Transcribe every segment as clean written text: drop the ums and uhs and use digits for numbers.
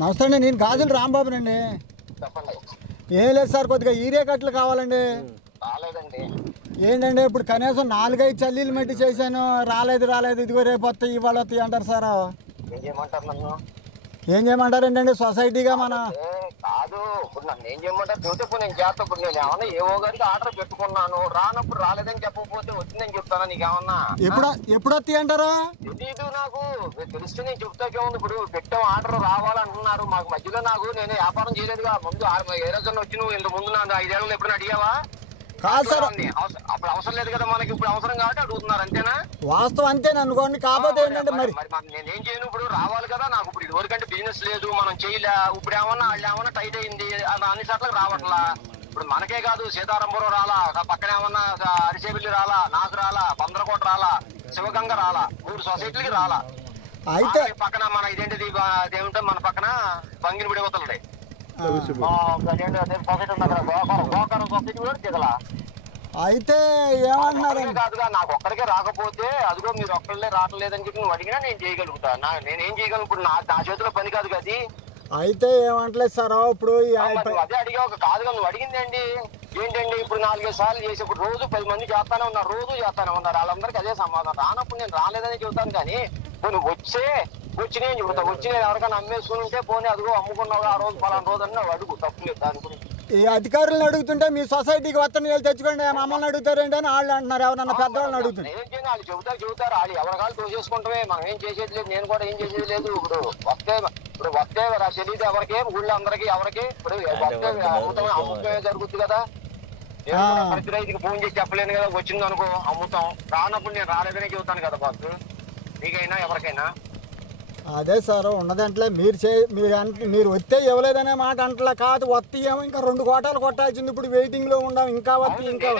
నమస్తే అండి, నేను గాజుల రాంబాబునండి. చెప్పండి. ఏం లేదు సార్, కొద్దిగా యూరియా కట్టలు కావాలండి. రాలేదండి. ఏంటండి ఇప్పుడు కనీసం 4-5 చల్లీలు మట్టి చేశాను, రాలేదు ఇదిగో రేపు వస్తాయి ఇవాళ వస్తాయి అంటారు సార్. ఏం చేయమంటారు నన్ను? ఏం చేయమంటారండి సొసైటీగా మన కాదు, ఇప్పుడు నన్ను ఏం చేయమంటారు చూస్తే ఇప్పుడు నేను చేస్తా. ఇప్పుడు నేను ఏమన్నా ఏవో గారికి ఆర్డర్ పెట్టుకున్నాను, రానప్పుడు రాలేదని చెప్పకపోతే వచ్చిందని చెప్తానా? నీకేమన్నా ఎప్పుడు వస్తాయి అంటారా? తెలీదు నాకు, తెలిస్తే నేను చెప్తాకే ఉంది. ఇప్పుడు పెట్టాం ఆర్డర్ రావాలంటున్నారు, మాకు మధ్యలో నేను వ్యాపారం చేయలేదుగా. ముందు ఏ రోజున వచ్చి నువ్వు ఇంత ముందు నా 5 ఏళ్ళు ఎప్పుడు అడిగావా? కాదు సార్, అప్పుడు అవసరం లేదు కదా మనకి, ఇప్పుడు అవసరం కాబట్టి అడుగుతున్నారు, అంతేనా? వాస్తవం అంతేనా అనుకోండి. కాకపోతే ఏంటంటే మరి నేనేం చేయను, ఇప్పుడు రావాలి కదా నాకు. ఇప్పుడు ఇదివరకంటే బిజినెస్ లేదు, మనం చేయలే. ఇప్పుడు ఏమన్నా వాళ్ళు ఏమన్నా టైట్ అయింది, అన్ని చోట్లకు రావట్లా. ఇప్పుడు మనకే కాదు, సీతారాంపురం రాలా, పక్కన ఏమన్నా అరిసేబిల్లి రాలా, నాకు రాలా, బందరకోట రాలా, శివగంగ రాలా, 3 సొసైటీలకి రాలా. అయితే పక్కన మన ఇదేంటిది అదేమిటో మన పక్కన బంగినపడి వదలడే అయితే ఏమంటున్నారు కాదుగా, నాకు ఒక్కడికే రాకపోతే అదిగో మీరు ఒక్కళ్ళే రావట్లేదని చెప్పి నువ్వు అడిగినా నేను చేయగలుగుతా. నేనేం చేయగలను? ఇప్పుడు నా చేతిలో పని కాదు కదా. అయితే ఏమంటలేదు సార్, ఇప్పుడు అదే అడిగా కాదుగా, నువ్వు అడిగింది ఏంటండి? ఇప్పుడు 4-5 సార్లు చేసి ఇప్పుడు రోజు 10 మంది చేస్తానే ఉన్నారు, రోజు చేస్తానే ఉన్నారు. వాళ్ళందరికీ అదే సమాధానం. రానప్పుడు నేను రాలేదని చెబుతాను, కానీ నువ్వు వచ్చినాయి చెబుతా. వచ్చి ఎవరికైనా అమ్మేసుకుని ఉంటే పోనీ అదిగో అమ్ముకున్నావు ఆ రోజు పలానా రోజు అని అడుగు, తప్పు లేదు దాని గురించి. ఈ అధికారులను అడుగుతుంటే మీ సొసైటీకి వత్తని నీళ్ళు తెచ్చుకోండి, మమ్మల్ని అడుగుతారేంటి అని వాళ్ళు అంటున్నారు. ఎవరన్నా పెద్దవాళ్ళని అడుగుతుంది. ఏం చేయండి, వాళ్ళు చెబుతారు వాళ్ళు ఎవరికాళ్ళు తోసేసుకుంటే మనం ఏం చేసేది లేదు. నేను కూడా ఏం చేసేది లేదు. ఇప్పుడు వస్తే తెలియదు ఎవరికి, ఊళ్ళో అందరికి ఎవరికి. ఇప్పుడు వస్తే అమ్ముతమే జరుగుద్ది కదా. ప్రతి రైతుకి ఫోన్ చేసి చెప్పలేను కదా, వచ్చింది అనుకో అమ్ముతాం. రానప్పుడు నేను రాలేదనే చెబుతాను కదా బాస్, మీకైనా ఎవరికైనా. అదే సార్ ఉన్నదంటే మీరు వస్తే ఇవ్వలేదనే మాట అంటలే కాదు, వస్తే ఏమో ఇంకా 2 కోటాలు కొట్టాల్సింది. ఇప్పుడు వెయిటింగ్ లో ఉండాం, ఇంకా వస్తే ఇంకా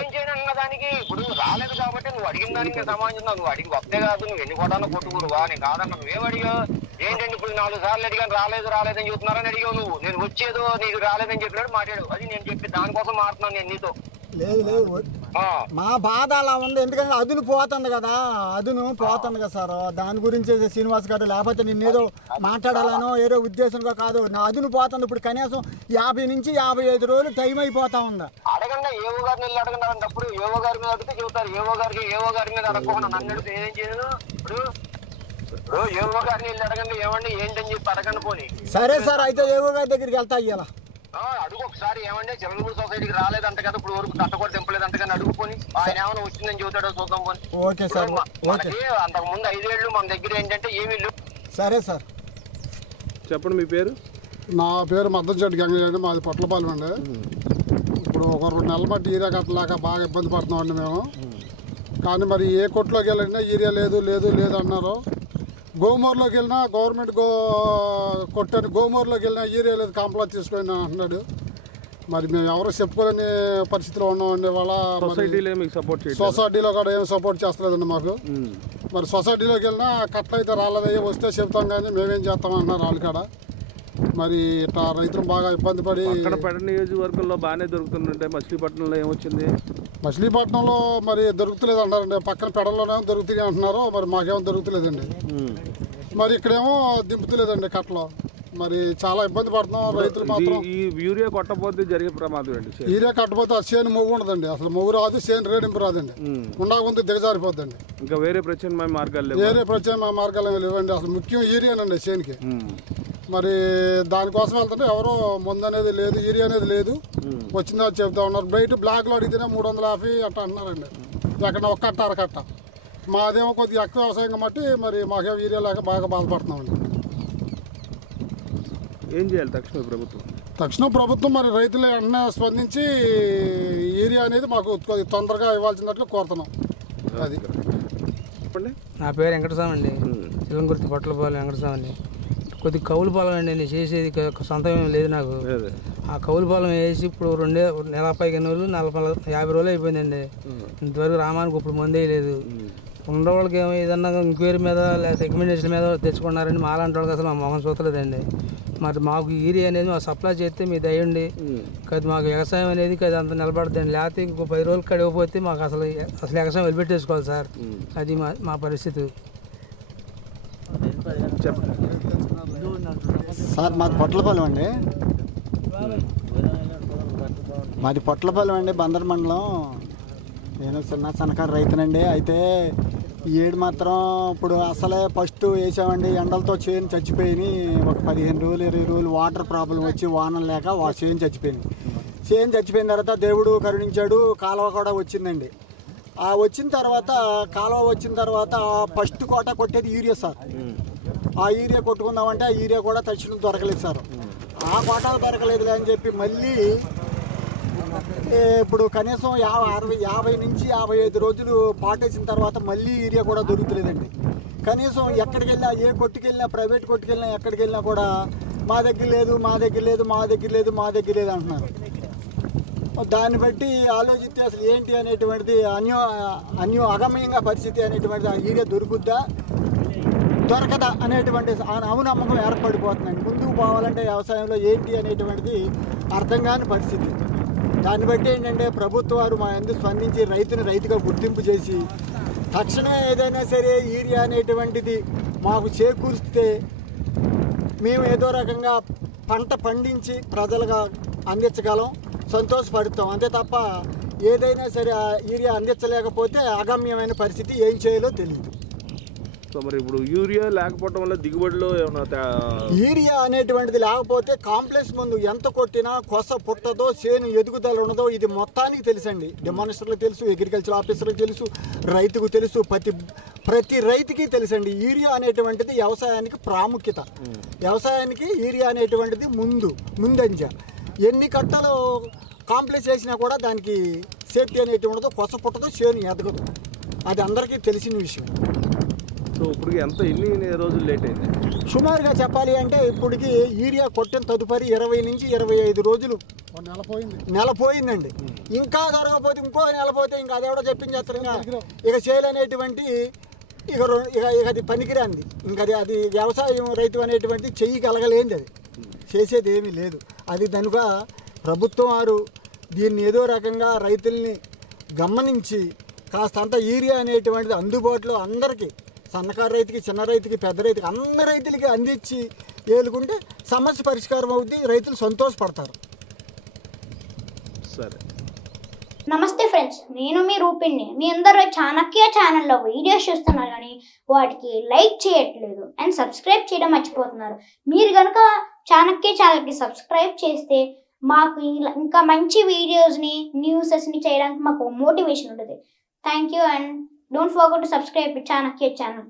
దానికి. ఇప్పుడు రాలేదు కాబట్టి నువ్వు అడిగిన దానికి సమాజం. నువ్వు అడిగి వస్తే కాదు, నువ్వు ఎన్ని కోటాలు కొట్టుకురువా? నేను కాదన్నా, నువ్వేం అడిగావు? ఏంటండి ఇప్పుడు 4 సార్లు అడిగాను, రాలేదని చెబుతున్నారని అడిగావు నువ్వు. నేను వచ్చేదో నీకు రాలేదని చెప్పినట్టు మాట్లాడు. అది నేను చెప్పి దానికోసం మాట్లాడుతున్నాను నేను నీతో. లేదు మా బాధ అలా ఉంది, ఎందుకంటే అదును పోతుంది కదా సార్. దాని గురించి శ్రీనివాస్ గారు, లేకపోతే నిన్నేదో మాట్లాడాలనో ఏదో ఉద్దేశంగా కాదు, నా అదును పోతుంది. ఇప్పుడు కనీసం 50 నుంచి 55 రోజులు టైం అయిపోతా ఉంది. అడగండి, ఏవో గారిని వెళ్ళి అడగండి. అన్నప్పుడు ఏవో గారి మీద అడిగితే చెబుతారు. ఏవో గారి మీద అడగకుండా నన్ను అడిగితే ఏం చేయను. ఇప్పుడు ఏవో గారిని వెళ్ళి అడగండి, ఏమండి ఏంటని చెప్పి అడగండి పోనీ. సరే సార్, అయితే ఏవో గారి దగ్గరికి వెళ్తా ఇయ్యాల. అడుగు ఒకసారి, ఏమంటే చిలకలూరు సొసైటీకి రాలేదంట కదా, ఇప్పుడు వరకు కట్ట కూడా తెంపలేదంట, కానీ అడుగుకొని ఆయన ఏమైనా వచ్చిందని చెబుతాడో చూద్దాం పోనీ. Okay sir. మనకి అంతకు ముందు 5 ఏళ్ళు మన దగ్గర ఏంటంటే ఏమీ లేవు. సరే సార్, చెప్పండి మీ పేరు. నా పేరు మద్దంచెట్టి గంగయ్య అండి, మాది పొట్లపాలెం అండి. ఇప్పుడు ఒక 2 నెలల మట్టి యూరియా కట్టలేక బాగా ఇబ్బంది పడుతున్నామండి మేము. కానీ మరి ఏ కొట్టులోకి వెళ్ళినా యూరియా లేదు అన్నారు. గోమూరులోకి వెళ్ళినా గవర్నమెంట్ కొట్టని, గోమూరులోకి వెళ్ళినా యూరియా లేదు కాంప్లైంట్ తీసుకొని అంటున్నాడు. మరి మేము ఎవరు చెప్పుకోలేని పరిస్థితిలో ఉన్నామండి. వాళ్ళ సొసైటీలో కూడా ఏం సపోర్ట్ చేస్తలేదండి మాకు. మరి సొసైటీలోకి వెళ్ళినా కట్టలు అయితే రాలేదయ్యి, వస్తే చెప్తాం కానీ మేమేం చేస్తామంటున్నారు వాళ్ళు కాడ. మరి ఇట్లా రైతులు బాగా ఇబ్బంది పడి. పెడ నియోజకవర్గంలో బాగానే దొరుకుతుందంటే మచిలీపట్నంలో ఏమొచ్చింది? మచిలీపట్నంలో మరి దొరుకుతలేదు అంటారండి, పక్కన పెడల్లోనే దొరుకుతాయి అంటున్నారు. మరి మాకేమో దొరుకుతలేదండి. మరి ఇక్కడేమో దింపుతలేదండి కట్టలో. మరి చాలా ఇబ్బంది పడుతున్నాం రైతులు మాత్రం. ఈ యూరియా కొట్టపోతే జరిగే ప్రమాదం ఏంటి? యూరియా కట్టపోతే ఆ చేను మొగ్గు ఉండదండి, అసలు మొగ్గు రాదు, చేను రేడింపు రాదండి, ఉండకుంటే దిగజారిపోద్దండి. ఇంకా వేరే ప్రత్యామ్నాయ మార్గాలు లేవండి. అసలు ముఖ్యం యూరియానండి చేనుకి. మరి దానికోసం వెళ్తుంటే ఎవరో ముందు అనేది లేదు, యూరియా అనేది లేదు. వచ్చిందా చెప్తా ఉన్నారు. బయట బ్లాక్లో అడిగితేనే 350 అట్లా అంటున్నారండి. ఎక్కడ ఒక కట్ట అరకట్ట. మాదేమో కొద్దిగా ఎక్కువ వ్యవసాయం బట్టి మరి మాకేమో యూరియా లేక బాగా బాధపడుతున్నామండి. ఏం చేయాలి తక్షణ ప్రభుత్వం మరి రైతులు వెంటనే స్పందించి యూరియా అనేది మాకు తొందరగా ఇవ్వాల్సినట్లు కోరుతున్నాం. అది. నా పేరు వెంకటస్వామి అండి, చిలంగుర్తి పొట్లపాలెం వెంకటస్వామి అండి. కొద్దిగా కౌలు పొలం అండి, నేను చేసేది సొంతం ఏం లేదు నాకు. ఆ కౌలు పొలం వేసి ఇప్పుడు 2 రోజులు 50 రోజులు అయిపోయిందండి. ఇంతవరకు రామానికి ఇప్పుడు మందు వేయలేదు. ఉన్న వాళ్ళకి ఏమో ఏదన్నా ఇంక్వైరీ మీద లేదా రికమెండేషన్ మీద తెచ్చుకున్నారని మాలాంటి వాళ్ళకి అసలు మా మొహం చూస్తలేదండి. మరి మాకు యూరియా అనేది మాకు సప్లై చేస్తే మీ దయండి కదా, మాకు వ్యవసాయం అనేది కదా అంత నిలబడదండి. లేకపోతే ఇంకో 10 రోజులు కడిగిపోతే మాకు అసలు వ్యవసాయం వదిలిపెట్టేసుకోవాలి సార్. అది మా పరిస్థితి. సార్ మాది పొట్లపాలెం అండి. మాది పొట్లపాలెం అండి, బందర్ మండలం. నేను సన్నకారు రైతునండి. అయితే ఈ ఏడు మాత్రం ఇప్పుడు అసలే ఫస్ట్ వేసామండి, ఎండలతో చేను చచ్చిపోయి ఒక 15 రోజులు 20 రోజులు వాటర్ ప్రాబ్లం వచ్చి వానలు లేక చేను చచ్చిపోయింది. చేను చచ్చిపోయిన తర్వాత దేవుడు కరుణించాడు, కాలువ కూడా వచ్చిందండి. వచ్చిన తర్వాత కాలువ వచ్చిన తర్వాత ఫస్ట్ కోట కొట్టేది యూరియా సార్. ఆ యూరియా కొట్టుకుందామంటే ఆ యూరియా కూడా తక్షణం దొరకలేదు సార్. ఆ కోట దొరకలేదు అని చెప్పి మళ్ళీ ఇప్పుడు కనీసం 50 నుంచి 55 రోజులు పాటేసిన తర్వాత మళ్ళీ యూరియా కూడా దొరుకుతలేదండి. కనీసం ఎక్కడికి వెళ్ళినా, ఏ కొట్టుకెళ్ళినా, ప్రైవేట్ కొట్టుకెళ్ళినా, ఎక్కడికి వెళ్ళినా కూడా మా దగ్గర లేదు, మా దగ్గర లేదు, మా దగ్గర లేదు, మా దగ్గర లేదు అంటున్నారు. దాన్ని బట్టి ఆలోచిస్తే అసలు ఏంటి అనేటువంటిది అగమ్యంగా పరిస్థితి అనేటువంటిది, ఆ యూరియా దొరుకుద్దా దొరకదా అనేటువంటి నమ్మకం ఏర్పడిపోతుందండి. ముందుకు పోవాలంటే వ్యవసాయంలో ఏంటి అనేటువంటిది అర్థం కాని పరిస్థితి. దాన్ని బట్టి ఏంటంటే ప్రభుత్వం వారు మా ఎందుకు స్పందించి రైతుని రైతుగా గుర్తింపు చేసి తక్షణమే ఏదైనా సరే యూరియా అనేటువంటిది మాకు చేకూరిస్తే మేము ఏదో రకంగా పంట పండించి ప్రజలుగా అందించగలం, సంతోషపడుతాం. అంతే తప్ప ఏదైనా సరే ఆ యూరియా అందించలేకపోతే అగమ్యమైన పరిస్థితి, ఏం చేయాలో తెలియదు. సో మరి ఇప్పుడు యూరియా లేకపోవడం వల్ల దిగుబడిలో ఏమన్నా యూరియా అనేటువంటిది లేకపోతే కాంప్లెక్స్ ముందు ఎంత కొట్టినా కొస పుట్టదో, చేను ఎదుగుదల ఉండదో ఇది మొత్తానికి తెలుసండి. డిమానిస్టర్లకు తెలుసు, అగ్రికల్చర్ ఆఫీసర్లకు తెలుసు, రైతుకు తెలుసు, ప్రతి రైతుకి తెలుసండి. యూరియా అనేటువంటిది వ్యవసాయానికి ప్రాముఖ్యత. వ్యవసాయానికి యూరియా అనేటువంటిది ముందంజ. ఎన్ని కట్టలు కాంప్లెక్స్ చేసినా కూడా దానికి సేఫ్టీ అనేటువంటిదో, కొస పుట్టదో, చేను ఎదగదు. అది అందరికీ తెలిసిన విషయం. సో ఇప్పుడు ఎన్ని రోజులు లేట్ అయింది సుమారుగా చెప్పాలి అంటే ఇప్పటికి యూరియా కొట్టిన తదుపరి 20 నుంచి 25 రోజులు నెల పోయిందండి. ఇంకా దొరకకపోతే ఇంకో నెల పోతే ఇంకా అదేవిడ చెప్పించేస్తారు. ఇక చేయలేనేటువంటి ఇక అది పనికిరాంది. ఇంకా అది వ్యవసాయం రైతు అనేటువంటిది చెయ్యగలగలేంది, అది చేసేది ఏమీ లేదు. అది కనుక ప్రభుత్వం వారు దీన్ని ఏదో రకంగా రైతుల్ని గమనించి కాస్తంత యూరియా అనేటువంటిది అందుబాటులో అందరికీ, సన్నకారు రైతుకి, చిన్న రైతుకి, పెద్ద రైతుకి, అన్ని రైతులకి అందించి ఏలుకుంటే సమస్య పరిష్కారం అవుద్ది, రైతులు సంతోషపడతారు. సరే. నమస్తే ఫ్రెండ్స్, నేను మీ రూపిణ్ణి. మీ అందరూ చాణక్య ఛానల్లో వీడియోస్ చూస్తున్నారు కానీ వాటికి లైక్ చేయట్లేదు అండ్ సబ్స్క్రైబ్ చేయడం మర్చిపోతున్నారు. మీరు కనుక చాణక్య ఛానల్కి సబ్స్క్రైబ్ చేస్తే మాకు ఇంకా మంచి వీడియోస్ని, న్యూసెస్ని చేయడానికి మాకు మోటివేషన్ ఉంటుంది. Thank you and don't forget to subscribe to Chanakya channel.